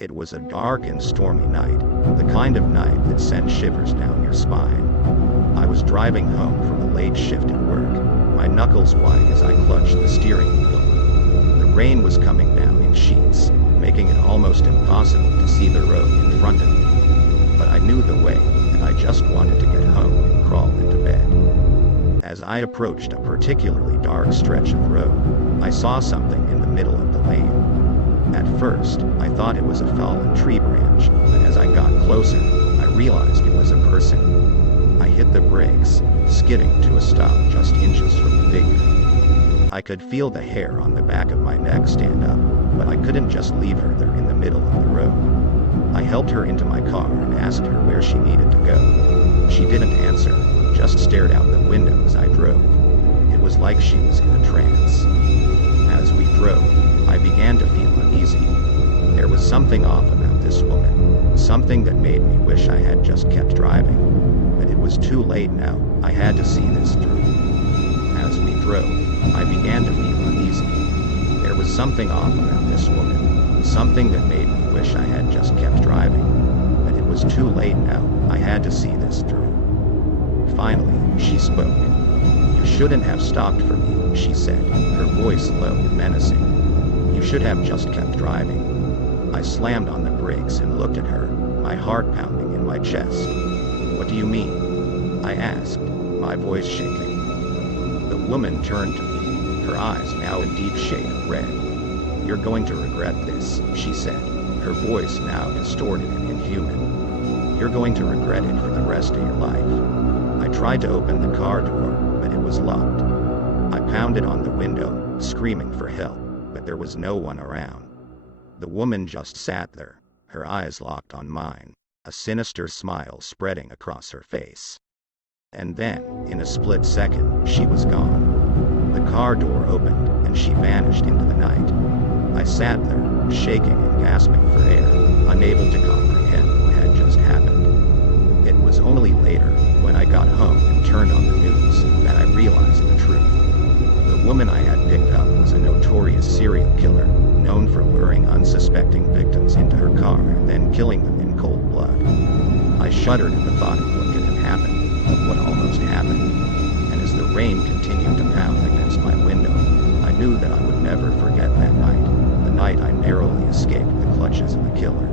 It was a dark and stormy night, the kind of night that sends shivers down your spine. I was driving home from a late shift at work, my knuckles white as I clutched the steering wheel. The rain was coming down in sheets, making it almost impossible to see the road in front of me. But I knew the way, and I just wanted to get home and crawl into bed. As I approached a particularly dark stretch of road, I saw something in the middle of the lane. At first, I thought it was a fallen tree branch, but as I got closer, I realized it was a person. I hit the brakes, skidding to a stop just inches from the figure. I could feel the hair on the back of my neck stand up, but I couldn't just leave her there in the middle of the road. I helped her into my car and asked her where she needed to go. She didn't answer, just stared out the window as I drove. It was like she was in a trance. As we drove, I began to feel uneasy. There was something off about this woman, something that made me wish I had just kept driving. But it was too late now, I had to see this through. As we drove, I began to feel uneasy. There was something off about this woman, something that made me wish I had just kept driving. But it was too late now, I had to see this through. Finally, she spoke. "You shouldn't have stopped for me," she said, her voice low and menacing. "You should have just kept driving." I slammed on the brakes and looked at her, my heart pounding in my chest. "What do you mean?" I asked, my voice shaking. The woman turned to me, her eyes now a deep shade of red. "You're going to regret this," she said, her voice now distorted and inhuman. "You're going to regret it for the rest of your life." I tried to open the car door, but it was locked. I pounded on the window, screaming for help, but there was no one around. The woman just sat there, her eyes locked on mine, a sinister smile spreading across her face. And then, in a split second, she was gone. The car door opened, and she vanished into the night. I sat there, shaking and gasping for air, unable to comprehend what had just happened. It was only later, when I got home and turned on the news, that I realized the truth. The woman I had picked up was a notorious serial killer, known for luring unsuspecting victims into her car and then killing them in cold blood. I shuddered at the thought of what could have happened, of what almost happened. And as the rain continued to pound against my window, I knew that I would never forget that night, the night I narrowly escaped the clutches of a killer.